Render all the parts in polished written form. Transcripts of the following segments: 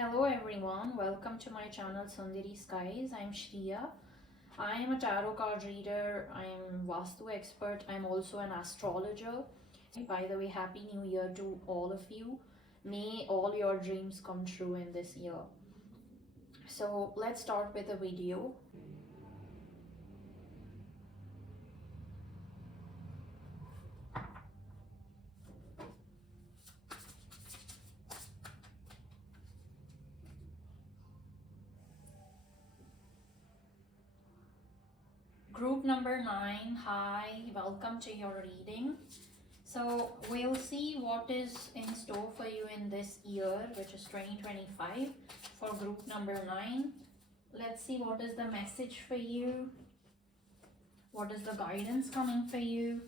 Hello everyone, welcome to my channel Sundari Skies. I'm Shriya. I am a tarot card reader, I am Vastu expert, I'm also an astrologer. By the way, Happy New Year to all of you. May all your dreams come true in this year. So let's start with the video. Group number 9, hi, welcome to your reading. So we'll see what is in store for you in this year, which is 2025, for group number 9. Let's see what is the message for you. What is the guidance coming for you?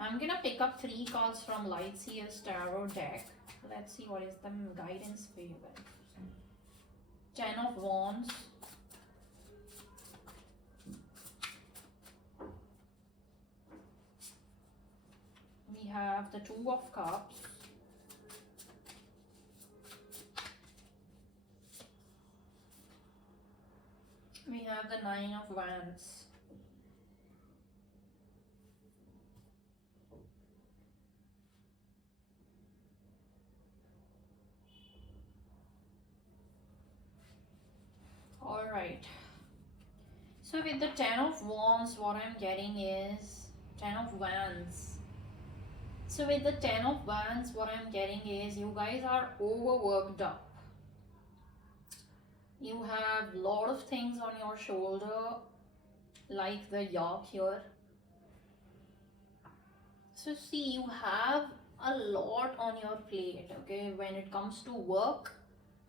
I'm gonna pick up 3 cards from Lightseer's Tarot deck. Let's see what is the guidance for you guys. 10 of Wands. We have the 2 of Cups. We have the 9 of Wands. Alright, so with the 10 of Wands, what I'm getting is 10 of Wands. So with the 10 of Wands, what I'm getting is you guys are overworked up. You have a lot of things on your shoulder, like the Yak here. So see, you have a lot on your plate, okay, when it comes to work.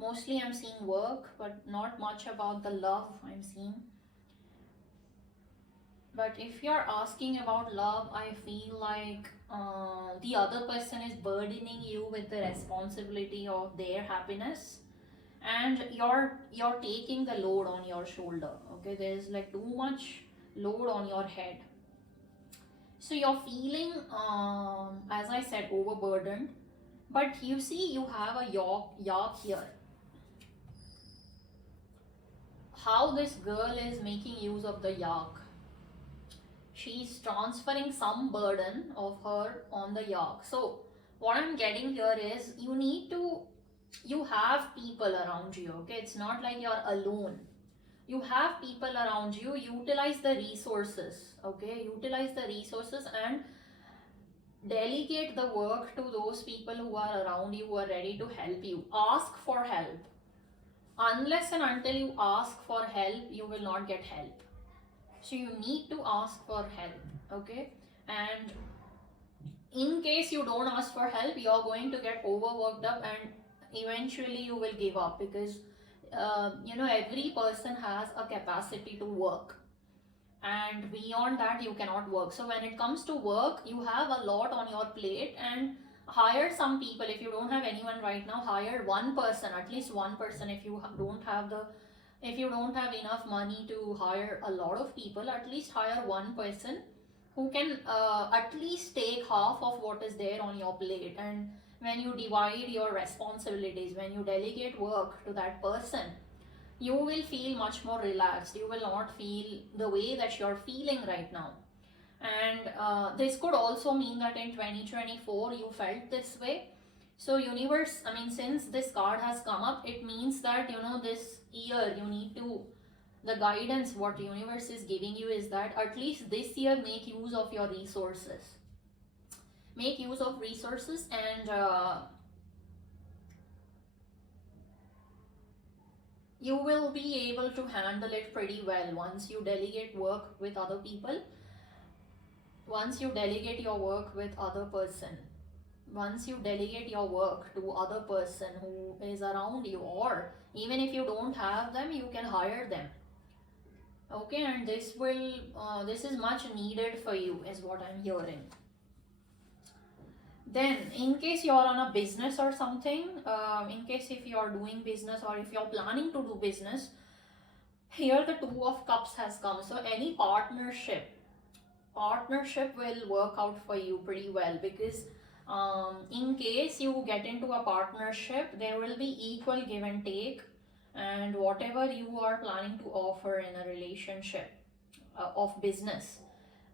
Mostly I'm seeing work, but not much about the love I'm seeing. But if you're asking about love, I feel like the other person is burdening you with the responsibility of their happiness, and you're taking the load on your shoulder, okay? There's like too much load on your head. So you're feeling, as I said, overburdened. But you see, you have a yak here. How this girl is making use of the yak. She's transferring some burden of her on the yak. So what I'm getting here is you have people around you, okay? It's not like you're alone. You have people around you. Utilize the resources, okay? Utilize the resources and delegate the work to those people who are around you, who are ready to help you. Ask for help. Unless and until you ask for help, you will not get help. So you need to ask for help, okay? And in case you don't ask for help, you are going to get overworked up and eventually you will give up, because every person has a capacity to work, and beyond that you cannot work. So when it comes to work, you have a lot on your plate, and hire some people. If you don't have anyone right now, hire one person, at least one person. If you don't have enough money to hire a lot of people, at least hire one person who can at least take half of what is there on your plate. And when you divide your responsibilities, when you delegate work to that person, you will feel much more relaxed. You will not feel the way that you're feeling right now. And this could also mean that in 2024 you felt this way. So universe, since this card has come up, it means that this year you need to, the guidance what universe is giving you is that at least this year make use of your resources. Make use of resources, and you will be able to handle it pretty well once you delegate work with other people. Once you delegate your work with other person, once you delegate your work to other person who is around you, or even if you don't have them, you can hire them, okay? And this is much needed for you, is what I'm hearing. Then in case you're on a business or something, in case if you're doing business or if you're planning to do business, here the two of cups has come. So any partnership will work out for you pretty well, because in case you get into a partnership, there will be equal give and take, and whatever you are planning to offer in a relationship of business,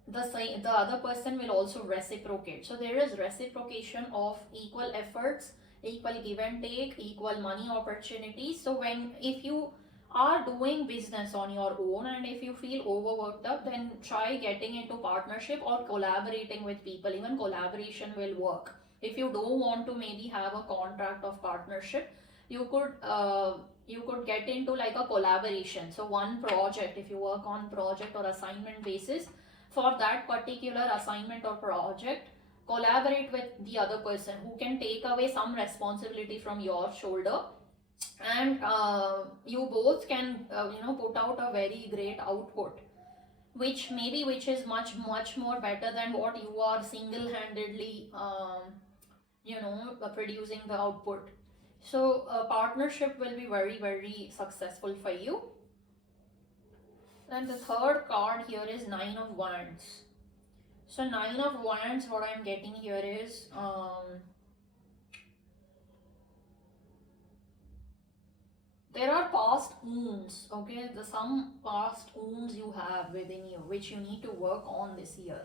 the other person will also reciprocate. So there is reciprocation of equal efforts, equal give and take, equal money opportunities. So when if you are doing business on your own and if you feel overworked up, then try getting into partnership or collaborating with people. Even collaboration will work. If you don't want to maybe have a contract of partnership, you could get into like a collaboration. So one project, if you work on project or assignment basis, for that particular assignment or project, collaborate with the other person who can take away some responsibility from your shoulder, and you both can put out a very great output, which is much more better than what you are single-handedly producing the output. So partnership will be very successful for you. And the third card here is Nine of Wands. So Nine of Wands, what I'm getting here is there are past wounds, okay? Some past wounds you have within you, which you need to work on this year.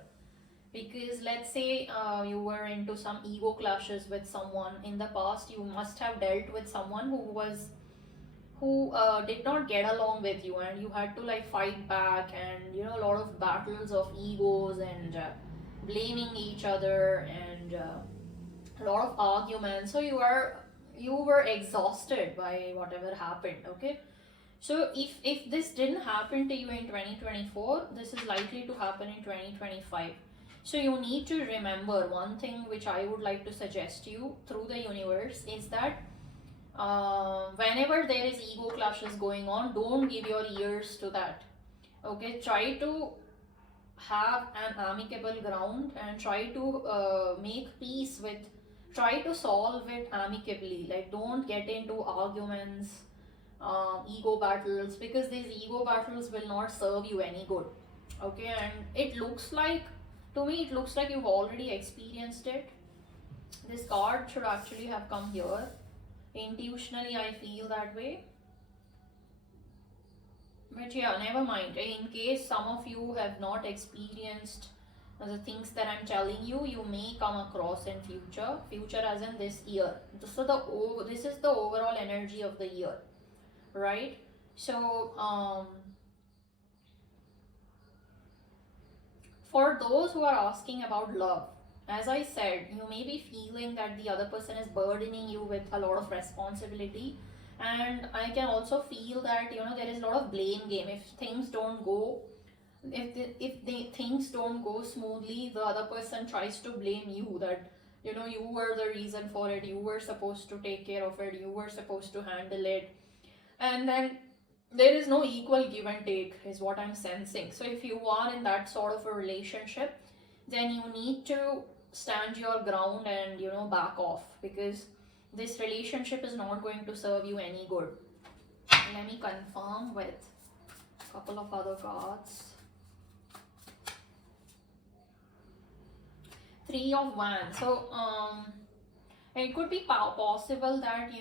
Because let's say you were into some ego clashes with someone in the past. You must have dealt with someone who did not get along with you, and you had to like fight back, and a lot of battles of egos, and blaming each other, and a lot of arguments. So you were exhausted by whatever happened, okay? So if this didn't happen to you in 2024, this is likely to happen in 2025. So you need to remember one thing which I would like to suggest you through the universe is that whenever there is ego clashes going on, don't give your ears to that. Okay, try to have an amicable ground and try to make peace with, try to solve it amicably. Like, don't get into arguments, ego battles, because these ego battles will not serve you any good. Okay, and it looks like, to me it looks like you've already experienced it. This card should actually have come here. Intuitionally I feel that way, but yeah, never mind. In case some of you have not experienced the things that I'm telling you, you may come across in future as in this year. So this is the overall energy of the year, right? So for those who are asking about love, as I said, you may be feeling that the other person is burdening you with a lot of responsibility, and I can also feel that there is a lot of blame game. If things don't go, if the things don't go smoothly, the other person tries to blame you, that you were the reason for it, you were supposed to take care of it, you were supposed to handle it, and then there is no equal give and take is what I'm sensing. So if you are in that sort of a relationship, then you need to stand your ground and back off, because this relationship is not going to serve you any good. Let me confirm with a couple of other cards. Three of Wands. So it could be possible that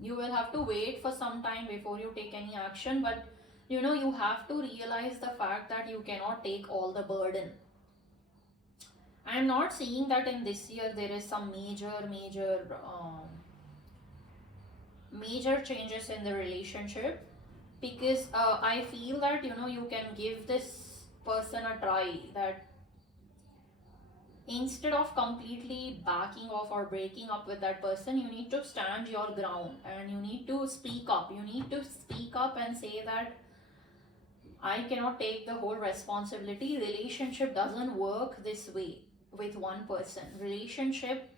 you will have to wait for some time before you take any action, but you have to realize the fact that you cannot take all the burden. I am not seeing that in this year there is some major changes in the relationship, because I feel that you can give this person a try, that instead of completely backing off or breaking up with that person, you need to stand your ground and you need to speak up. You need to speak up and say that I cannot take the whole responsibility. Relationship doesn't work this way with one person. Relationship,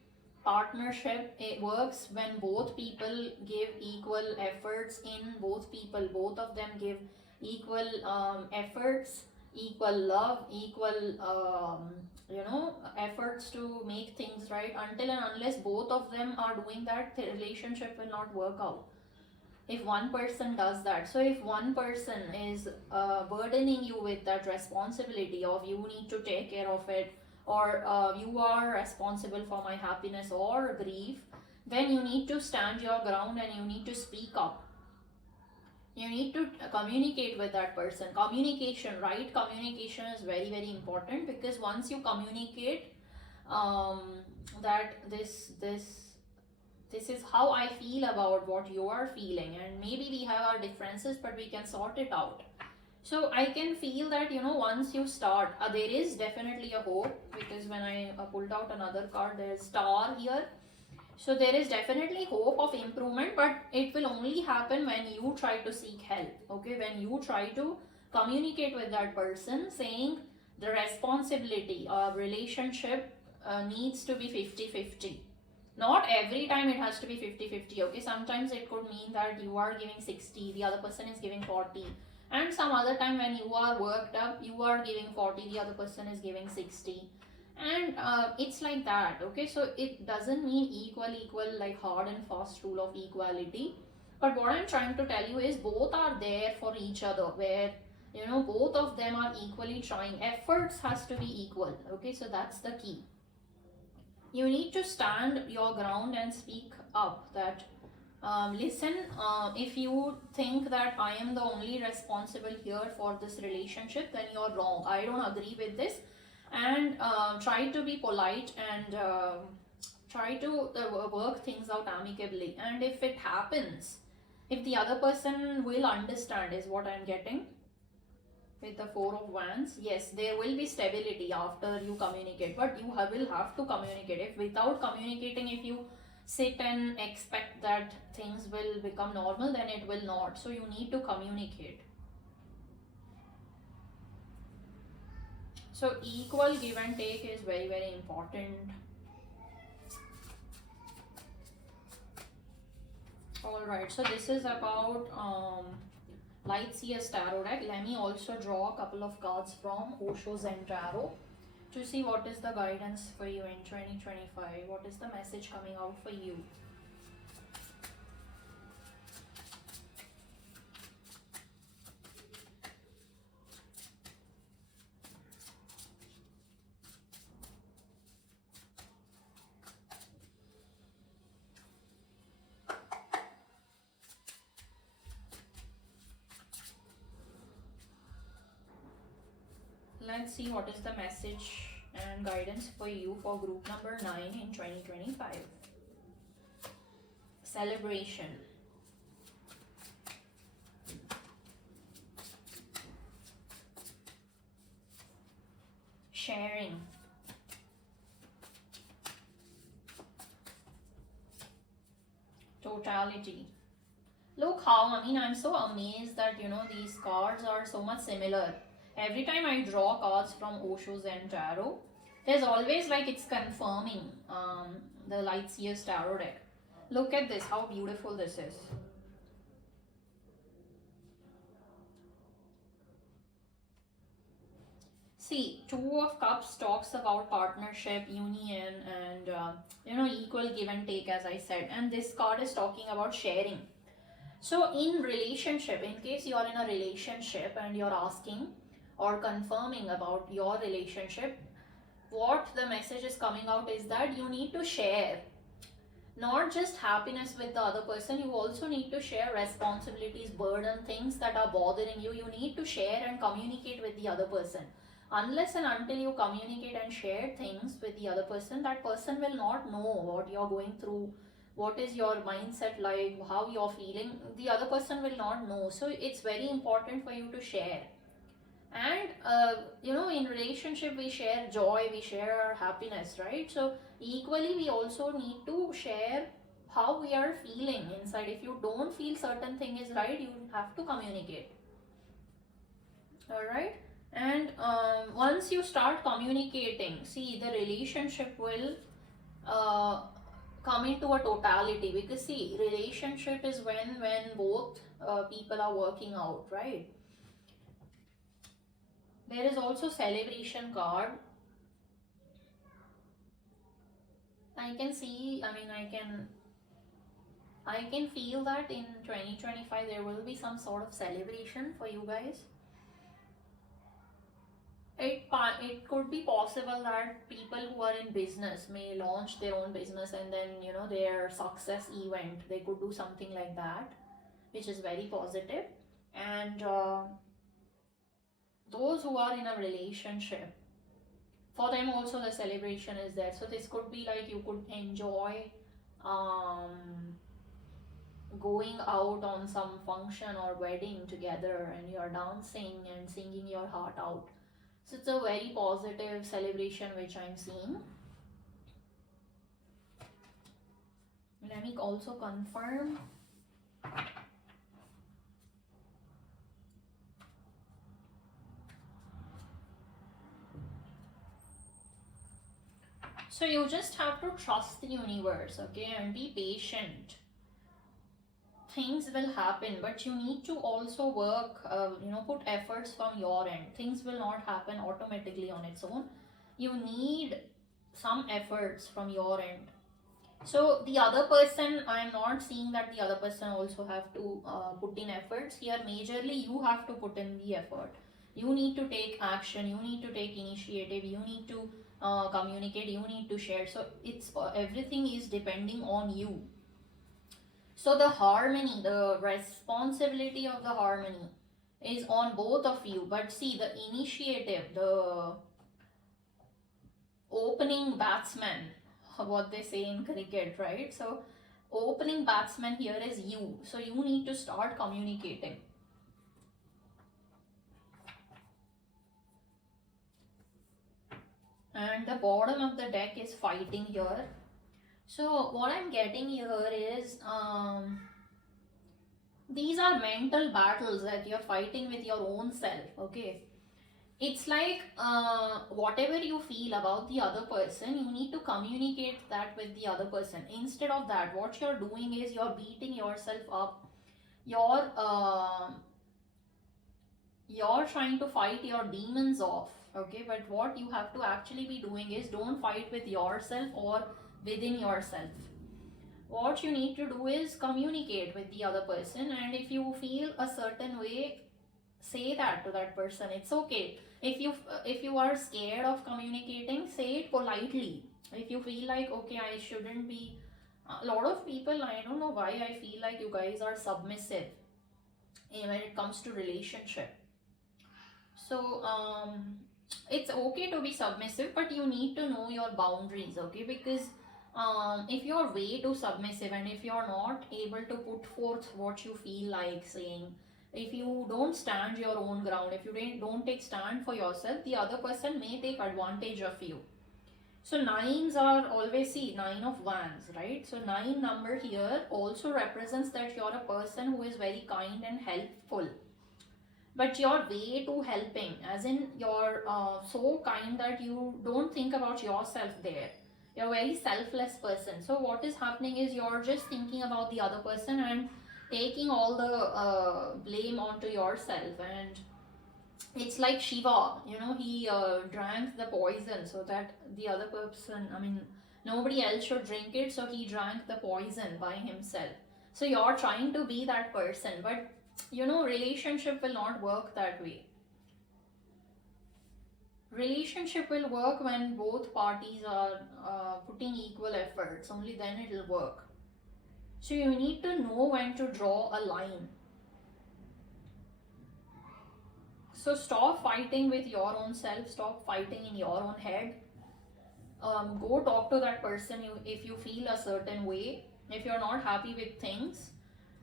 partnership, it works when both people give equal efforts in, both of them give equal efforts, equal love, equal efforts to make things right. Until and unless both of them are doing that, the relationship will not work out. If one person does that, so if one person is burdening you with that responsibility of you need to take care of it, or you are responsible for my happiness or grief, then you need to stand your ground and you need to speak up. You need to communicate with that person. Communication, right? Communication is very very important, because once you communicate um, that this is how I feel about what you are feeling, and maybe we have our differences but we can sort it out. So I can feel that, once you start, there is definitely a hope, because when I pulled out another card, there's star here. So there is definitely hope of improvement, but it will only happen when you try to seek help. Okay, when you try to communicate with that person, saying the responsibility of relationship needs to be 50-50. Not every time it has to be 50-50. Okay, sometimes it could mean that you are giving 60, the other person is giving 40, and some other time when you are worked up, you are giving 40, the other person is giving 60, and it's like that. Okay, so it doesn't mean equal like hard and fast rule of equality, but what I'm trying to tell you is both are there for each other, where both of them are equally trying. Efforts has to be equal. Okay, so that's the key. You need to stand your ground and speak up that listen, if you think that I am the only responsible here for this relationship, then you're wrong. I don't agree with this. And try to be polite, and try to work things out amicably. And if it happens, if the other person will understand, is what I'm getting with the Four of Wands. Yes, there will be stability after you communicate, but you will have to communicate. If without communicating, if you sit and expect that things will become normal, then it will not. So you need to communicate. So equal give and take is very very important. All right, so this is about Light Seers Tarot deck. Let me also draw a couple of cards from Osho Zen Tarot to see what is the guidance for you in 2025. What is the message coming out for you? Let's see what is the message and guidance for you for group number 9 in 2025. Celebration. Sharing. Totality. Look how, I'm so amazed that, these cards are so much similar. Every time I draw cards from Osho Zen Tarot, there's always like it's confirming the Light Seers Tarot deck. Look at this, how beautiful this is. See, Two of Cups talks about partnership, union, and equal give and take, as I said. And this card is talking about sharing. So in relationship, in case you're in a relationship and you're asking or confirming about your relationship, what the message is coming out is that you need to share not just happiness with the other person, you also need to share responsibilities, burden, things that are bothering you. You need to share and communicate with the other person. Unless and until you communicate and share things with the other person, that person will not know what you're going through, what is your mindset like, how you're feeling. The other person will not know. So it's very important for you to share. And in relationship we share joy, we share our happiness, right? So equally we also need to share how we are feeling inside. If you don't feel certain thing is right, you have to communicate. All right, and once you start communicating, see, the relationship will come into a totality, because see, relationship is when both people are working out, right? There is also celebration card. I can see, I mean, I can feel that in 2025 there will be some sort of celebration for you guys. It could be possible that people who are in business may launch their own business, and then their success event, they could do something like that, which is very positive. And those who are in a relationship, for them also the celebration is there. So this could be like you could enjoy um, going out on some function or wedding together, and you're dancing and singing your heart out. So it's a very positive celebration which I'm seeing. Let me also confirm. So you just have to trust the universe, okay, and be patient. Things will happen, but you need to also work, put efforts from your end. Things will not happen automatically on its own. You need some efforts from your end. So the other person, I am not seeing that the other person also have to put in efforts here. Majorly you have to put in the effort. You need to take action, you need to take initiative, you need to communicate, you need to share. So it's everything is depending on you. So the harmony, the responsibility of the harmony is on both of you. But see, the initiative, the opening batsman, what they say in cricket, right? So opening batsman here is you. So you need to start communicating. And the bottom of the deck is fighting here. So what I'm getting here is these are mental battles that you're fighting with your own self, okay? It's like whatever you feel about the other person, you need to communicate that with the other person. Instead of that, what you're doing is you're beating yourself up. You're trying to fight your demons off, okay? But what you have to actually be doing is don't fight with yourself or within yourself. What you need to do is communicate with the other person, and if you feel a certain way, say that to that person. It's okay. If you are scared of communicating, say it politely. If you feel like, okay, I shouldn't be, a lot of people, I don't know why I feel like you guys are submissive when it comes to relationship. So it's okay to be submissive, but you need to know your boundaries, okay? Because if you're way too submissive, and if you're not able to put forth what you feel like saying, if you don't stand your own ground, if you don't take stand for yourself, the other person may take advantage of you. So nines are always, see, 9 of wands, right? So 9 number here also represents that you're a person who is very kind and helpful, but you're way too helping, as in you're so kind that you don't think about yourself there. You're a very selfless person. So what is happening is you're just thinking about the other person and taking all the blame onto yourself. And it's like Shiva, he drank the poison so that the other person, I mean, nobody else should drink it, so he drank the poison by himself. So you're trying to be that person, but relationship will not work that way. Relationship will work when both parties are putting equal efforts. Only then it will work. So you need to know when to draw a line. So stop fighting with your own self. Stop fighting in your own head. Go talk to that person if you feel a certain way. If you're not happy with things,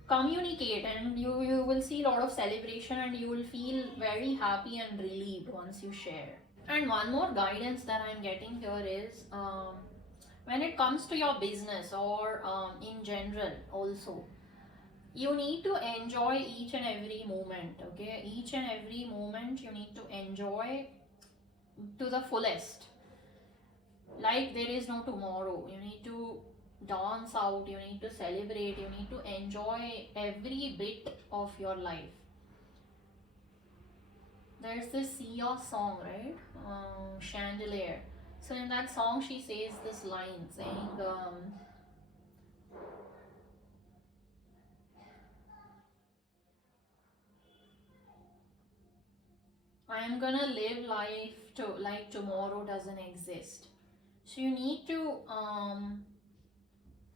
communicate, and you will see a lot of celebration, and you will feel very happy and relieved once you share. And one more guidance that I'm getting here is when it comes to your business, or in general also, you need to enjoy each and every moment, okay? Each and every moment you need to enjoy to the fullest, like there is no tomorrow. You need to dance out, you need to celebrate, you need to enjoy every bit of your life. There's this Sia song, right? Chandelier. So in that song, she says this line saying, I am gonna live life to like tomorrow doesn't exist. So you need to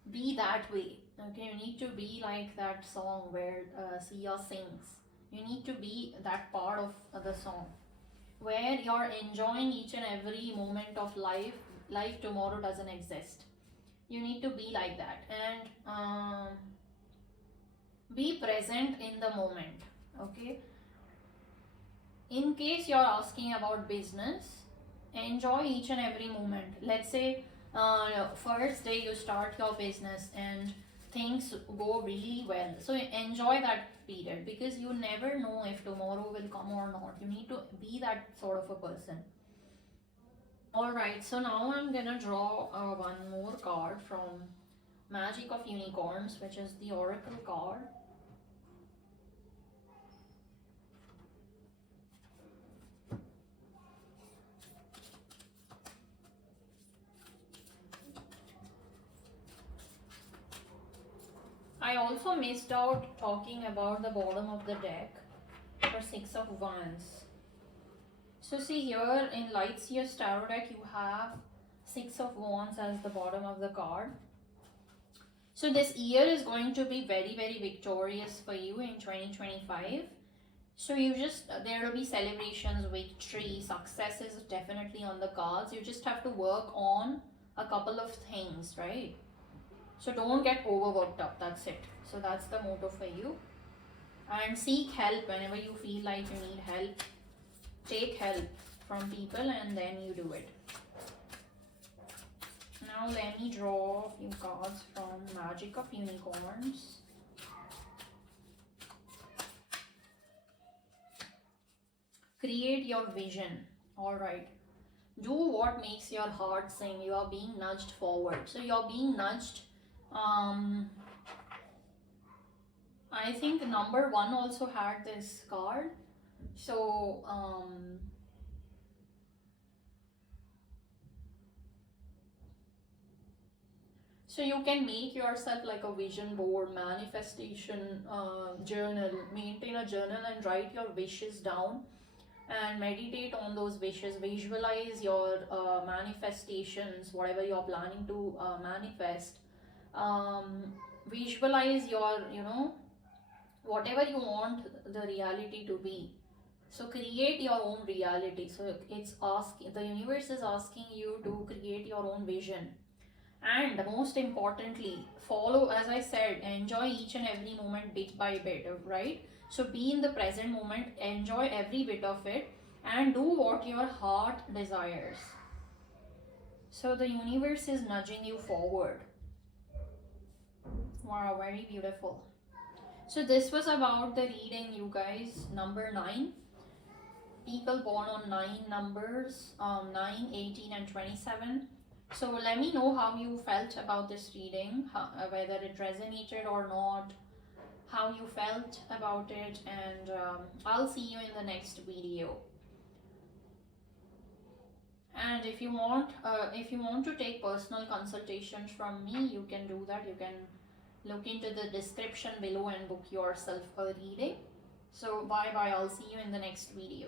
be that way. Okay, you need to be like that song where Sia sings. You need to be that part of the song where you're enjoying each and every moment of life. Life tomorrow doesn't exist. You need to be like that and be present in the moment. Okay, in case you're asking about business, enjoy each and every moment. Let's say first day you start your business and things go really well, so enjoy that period because you never know if tomorrow will come or not. You need to be that sort of a person. All right, so now I'm gonna draw one more card from Magic of Unicorns, which is the Oracle card. I also missed out talking about the bottom of the deck for Six of Wands. So see here in Lightseer's Tarot deck, you have Six of Wands as the bottom of the card. So this year is going to be very, very victorious for you in 2025. So you just, there will be celebrations, victory, success is definitely on the cards. You just have to work on a couple of things, right? So don't get overworked up, that's it. So that's the motto for you. And seek help whenever you feel like you need help. Take help from people and then you do it. Now let me draw a few cards from Magic of Unicorns. Create your vision. Alright. Do what makes your heart sing. You are being nudged forward. So you're being nudged. I think number 1 also had this card. So so you can make yourself like a vision board, manifestation journal. Maintain a journal and write your wishes down and meditate on those wishes. Visualize your manifestations, whatever you're planning to manifest. Visualize your, whatever you want the reality to be. So create your own reality. So it's asking, the universe is asking you to create your own vision. And most importantly, follow, as I said, enjoy each and every moment bit by bit, right? So be in the present moment, enjoy every bit of it, and do what your heart desires. So the universe is nudging you forward. Wow, very beautiful. So this was about the reading, you guys. Number 9. People born on 9 numbers, 9, 18 and 27. So let me know how you felt about this reading, whether it resonated or not, how you felt about it, and I'll see you in the next video. And if you want to take personal consultations from me, you can do that. You can look into the description below and book yourself a reading. So bye bye, I'll see you in the next video.